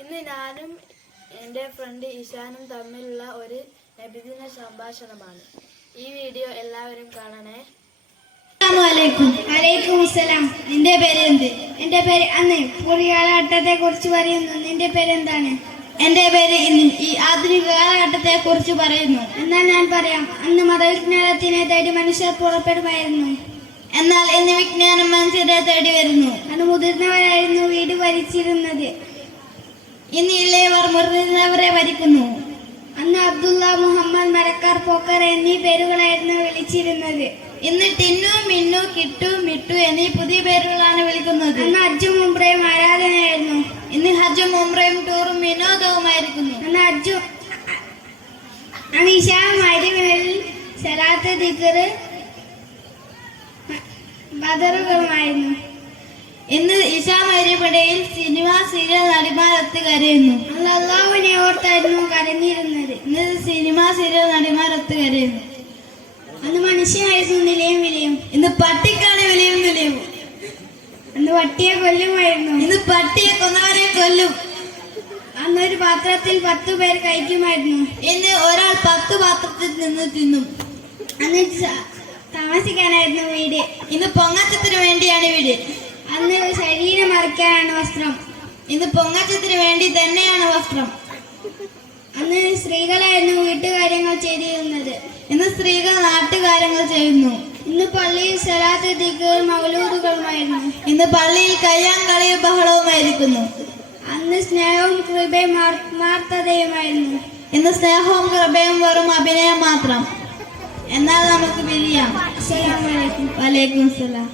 ഇന്ന് ഞാനും എൻ്റെ ഫ്രണ്ട് ഇഷാനും തമ്മിലുള്ള ഒരു നബിദിന സംഭാഷണമാണ്. ഈ വീഡിയോ എല്ലാവരും കാണണേ. നിന്റെ പേര് എന്ത്? എന്റെ പേര് അന്ന് പൂർവ്വ കാലഘട്ടത്തെ കുറിച്ച് പറയുന്നു. നിന്റെ പേരെന്താണ്? എന്റെ പേര് ഇന്ന് ഈ ആധുനിക കാലഘട്ടത്തെ കുറിച്ച് പറയുന്നു. എന്നാൽ ഞാൻ പറയാം. അന്ന് മതവിജ്ഞാനത്തിനെ തേടി മനുഷ്യർ പുറപ്പെടുമായിരുന്നു. എന്നാൽ ഇന്ന് വിജ്ഞാനം മനുഷ്യരെ തേടി വരുന്നു. അന്ന് മുതിർന്നവരായിരുന്നു വീട് ഭരിച്ചിരുന്നത്. ഇന്ന് ഇളയവർ മുതിർന്നവരെ ഭരിക്കുന്നു. അന്ന് അബ്ദുള്ള, മുഹമ്മദ്, മരക്കാർ, പോക്കർ എന്നീ പേരുകളായിരുന്നു വിളിച്ചിരുന്നത്. ഇന്ന് ടിന്നു, മിന്നു, കിട്ടു, മിട്ടു എന്നീ പുതിയ പേരുകളാണ് വിളിക്കുന്നത്. അന്ന് ഹജ്ജും ഉംറയും ആരാധനയായിരുന്നു. ഇന്ന് ഹജ്ജും ഉംറയും ടൂറും വിനോദവുമായിരിക്കുന്നു. അന്ന് ഇശാ മഗ്‌രിബിൽ സലാത്ത്, ദിക്ർ, ബദറുകളുമായിരുന്നു. ഇന്ന് ഇശാ മഗ്‌രിബിനിടയിൽ സിനിമ, സീരിയൽ നടിമാരത്ത് കരയുന്നു. അന്ന് അല്ലാഹുവിനെ ഓർത്തായിരുന്നു കരഞ്ഞിരുന്നത്. ഇന്ന് സിനിമ, സീരിയൽ നടിമാരത്ത് കരയുന്നു. അന്ന് മനുഷ്യനായിരുന്നു നിലയും വിലയും. ഇന്ന് പട്ടിക്കാണ് വിലയും വിലയും. അന്ന് പട്ടിയെ കൊല്ലുമായിരുന്നു. ഇന്ന് പട്ടിയെ കൊന്നവരെ കൊല്ലും. അന്നൊരു പാത്രത്തിൽ 10 പേർ കഴിക്കുമായിരുന്നു. ഇന്ന് ഒരാൾ 10 പാത്രത്തിൽ നിന്ന് തിന്നും. അന്ന് താമസിക്കാനായിരുന്നു വീട്. ഇന്ന് പൊങ്ങച്ചത്തിന് വേണ്ടിയാണ് വീട്. അന്ന് ശരീരം മറയ്ക്കാനാണ് വസ്ത്രം. ഇന്ന് പൊങ്ങച്ചത്തിന് വേണ്ടി തന്നെയാണ് വസ്ത്രം. അന്ന് സ്ത്രീകളായിരുന്നു വീട്ടുകാര്യങ്ങൾ ചെയ്തിരുന്നത്. ഇന്ന് സ്ത്രീകൾ നാട്ടുകാര്യങ്ങൾ ചെയ്യുന്നു. ഇന്ന് പള്ളിയിൽ സലാത്ത്, ദിക്ർ, മൗലൂദുകളുമായിരുന്നു. ഇന്ന് പള്ളിയിൽ കയ്യാങ്കളിയും ബഹളവുമായിരിക്കുന്നു. അന്ന് സ്നേഹവും കൃപയും ആത്മാർത്ഥതയുമായിരുന്നു. ഇന്ന് സ്നേഹവും കൃപയും വെറും അഭിനയം മാത്രം. എന്നാൽ നമുക്ക് പിരിയാം. അസ്സലാമു അലൈക്കും. വലൈക്കും സലാം.